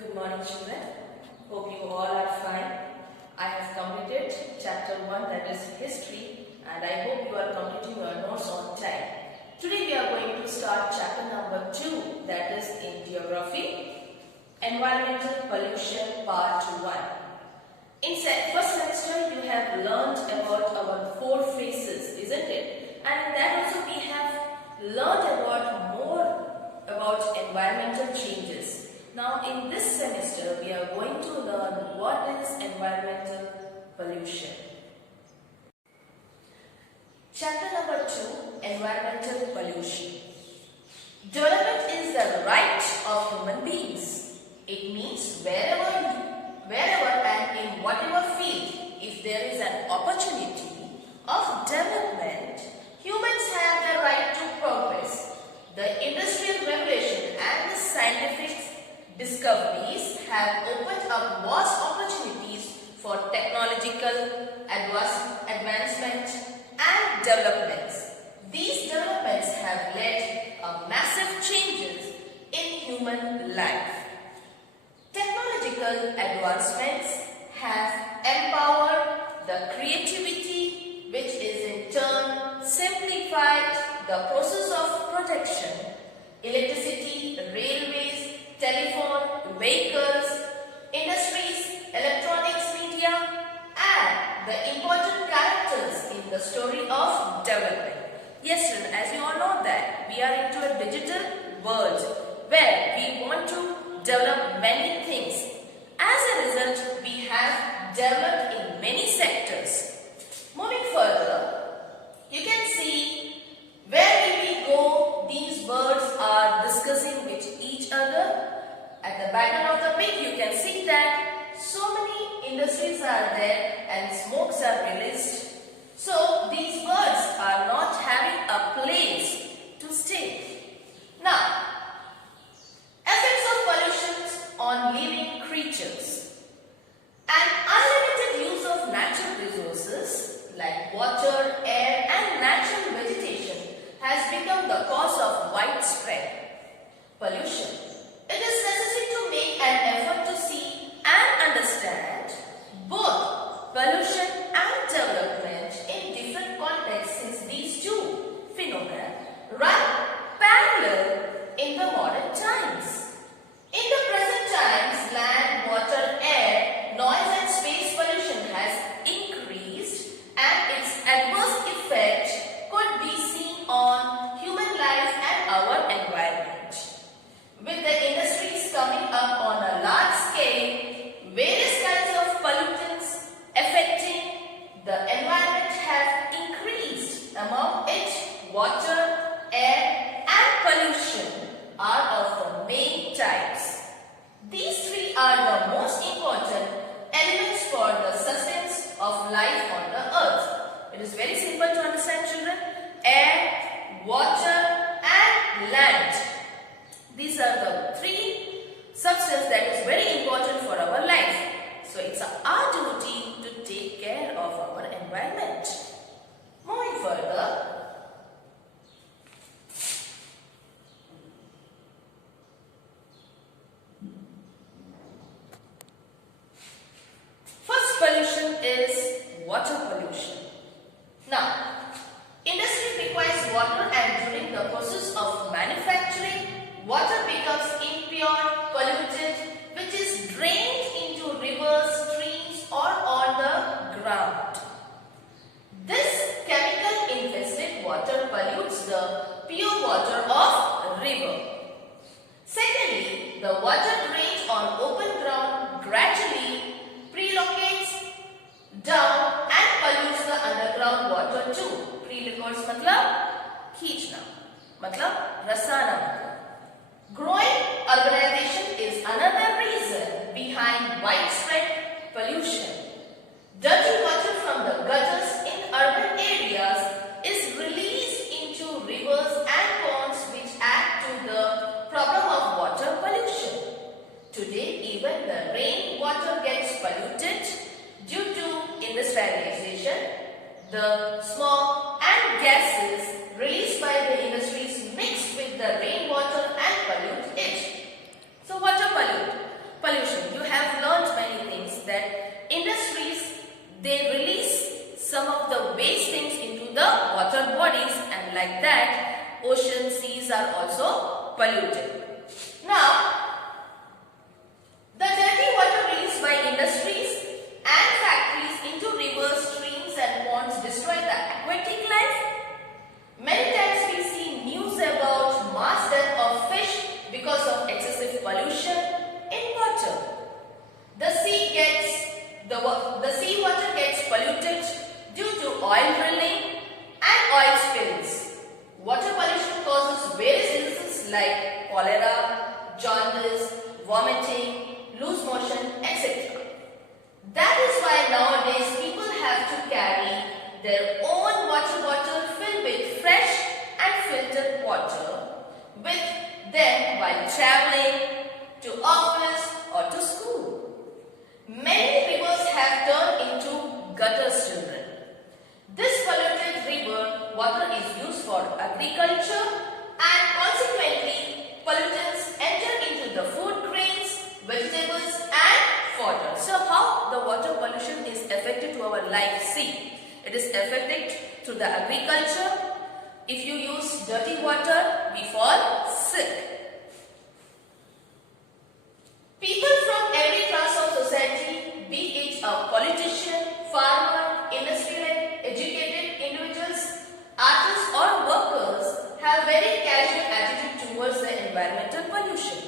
Good morning, children. Hope you all are fine. I have completed chapter 1, that is history, and I hope you are completing your notes on time. Today we are going to start chapter number 2, that is in geography, environmental pollution part 1. In first semester you have learned about our 4 phases, isn't it? And in that also we have learned about more about environmental changes. Now in this semester we are going to learn what is environmental pollution. Chapter number 2, environmental pollution. Development is the right of human beings. It means wherever and in whatever field, if there is an opportunity of development, humans have the right to progress. The industrial revolution and the scientific discoveries have opened up vast opportunities for technological advancement and developments. These developments have led to massive changes in human life. Technological advancements have empowered the creativity, which is in turn simplified the process of production. Electricity, railways, telephone, vehicles, industries, electronics, media, and the important characters in the story of development. Yes, children, as you all know that we are into a digital world where we want to develop many things. As a result, we have developed in many sectors. Moving further, you can see where will we go, these birds are discussing with each other. At the background of the pic, you can see that so many industries are there and smokes are released. So these birds are not having a place to stay. Now, effects of pollution on living creatures. An unlimited use of natural resources like water, air and natural vegetation has become the cause of widespread pollution. It is necessary to make an effort to see and understand both pollution and development in different contexts, since these two phenomena run parallel in the modern times. In the present times, land, water, air, noise and space pollution has increased and its adverse effect could be seen on human life and our environment. With the industries coming up on a large scale, various kinds of pollutants affecting the environment have increased. Among it, water, air and pollution are of the main types. These three are the most important elements for the sustenance of life on the earth. It is very simple to understand, children. Air, water and land. These are the three substances that is very important for our life. So it's our duty to take care of our environment. Moving further, first pollution is water pollution. Now, industry requires water and during the process of manufacturing, water becomes impure, polluted, which is drained into rivers, streams or on the ground. This chemical infested water pollutes the pure water of river. Secondly, the water drained on open ground gradually prelocates down and pollutes the underground water too. Prelocates matlab खींचना, matlab rasana. Growing urbanization is another reason behind widespread pollution. Dirty water from the gutters in urban areas is released into rivers and ponds, which add to the problem of water pollution. Today, even the rainwater gets polluted due to industrialization. The smog and gases released by the industries mix with the rainwater and pollute it. So water pollution. these are also polluted. Now, the dirty water released by industries and factories into rivers, streams and ponds destroy the aquatic life. Many times we see news about mass death of fish because of excessive pollution in water. The seawater gets polluted due to oil drilling and oil spills. Water pollution causes various diseases like cholera, jaundice, vomiting, loose motion, etc. That is why nowadays people have to carry their own water bottle filled with fresh and filtered water with them while traveling to office or to school. Many rivers have turned into gutters, children. This polluted river water is used for agriculture and consequently pollutants enter into the food grains, vegetables and fodder. So how the water pollution is affected to our life? See, it is affected to the agriculture. If you use dirty water, we fall sick. People from every class of society, be it a politician, farmer, industrial, educated individuals, artists or workers, have very casual attitude towards the environmental pollution.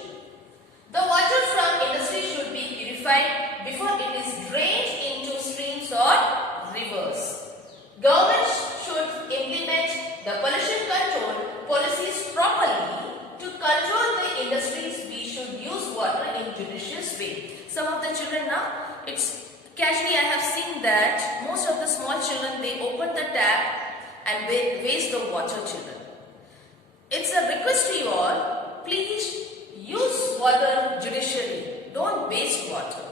The water from industry should be purified before it is drained into streams or rivers. Government should implement the pollution control policies properly. To control the industries, we should use water in judicious way. Some of the children now, it's casually I have seen that most of the small children, they open the tap and waste the water, children. It's a request to you all, please use water judicially. Don't waste water.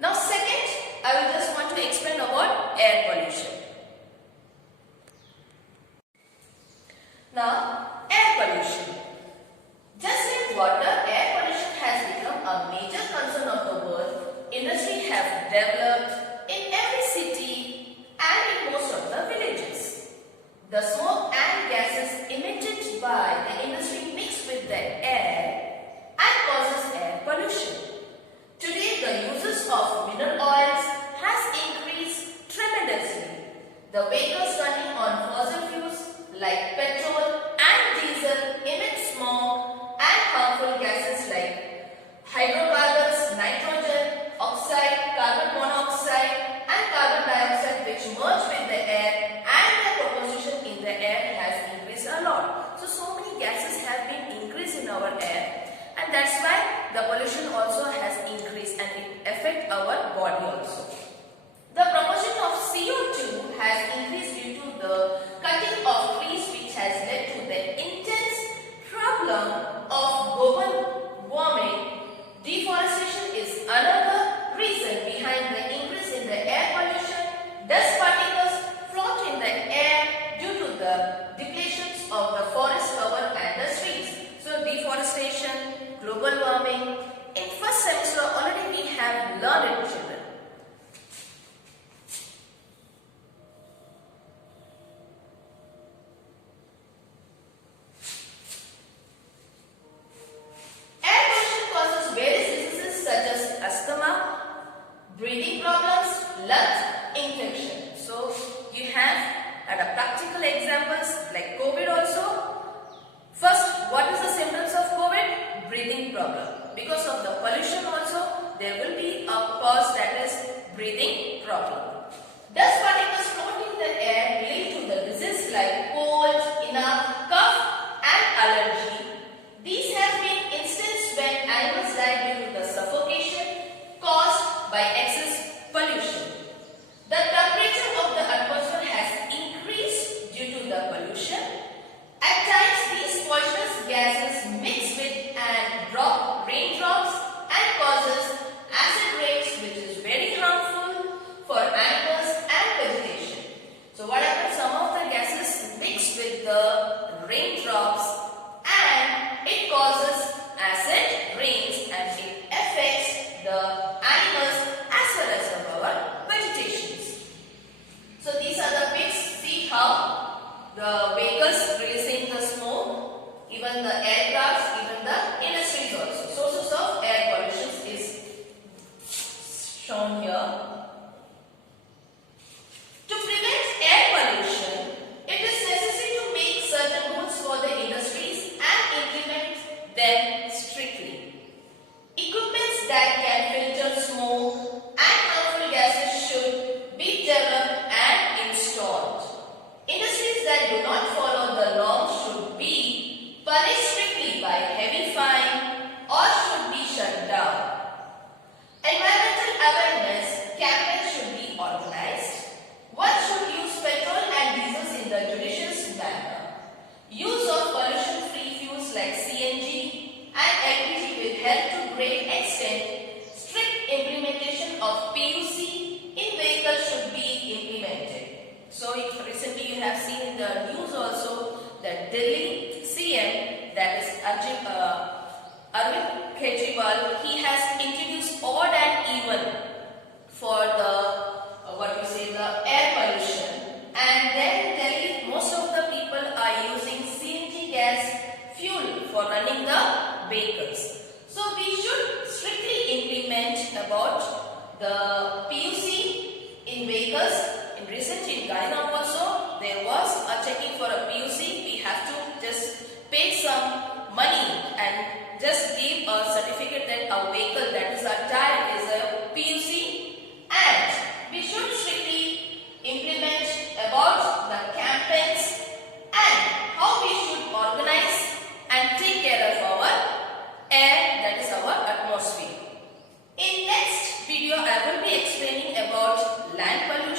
Now second, I will just want to explain about air pollution. Now, air pollution. Just like water, air pollution has become a major concern of the world. Industry have developed in every city and in most of the villages. The smoke and gases emitted by the industry mix with the air and causes air pollution. Today, the uses of mineral oils has increased tremendously. The vehicles running on fossil fuels like petrol and diesel emit smoke and harmful gases like hydrocarbons, nitrogen oxide, carbon monoxide and carbon dioxide, which merge with the air and their composition in the air has increased a lot. So many gases have been increased in our air, and that's why the pollution also has increased and it affects our body also. The proportion of CO2 has increased due to the cutting of trees, which has led to the intense problem of global warming. Deforestation is another reason behind the increase in the air pollution. Dust particles float in the air due to the depletions of the forest cover and the trees. So deforestation, global warming. In first semester already we have learned it, children. Breathing problems, lungs, infection. So you have at a practical examples like COVID also. First, what is the symptoms of COVID? Breathing problem. Because of the pollution also, there will be a cause, that is breathing problem. Dust particles float in the air relate to the disease like cold, cough and allergy. These have been instances when animals die due to the suffocation caused by excess pollution. The temperature of the atmosphere has increased due to the pollution. At times, these poisonous gases mix with and drop raindrops and causes acid rains, which is very harmful for animals and vegetation. So what happens? Some of the gases mix with the raindrops and it causes acid rains and it affects the animals as great extent, strict implementation of PUC in vehicles should be implemented. So recently you have seen in the news also that Delhi CM, that is Arvind Kejriwal, he has introduced odd and even for the the air pollution, and then in Delhi most of the people are using CNG gas fuel for running the vehicles. So we should strictly implement about the PUC in vehicles. In Gainom also there was a checking for a PUC. We have to just pay some money and just give a certificate that a vehicle, that is a tire, is a PUC, and we should strictly implement about the campaigns and how we should organize and take care of our air, that is our atmosphere. In next video I will be explaining about land pollution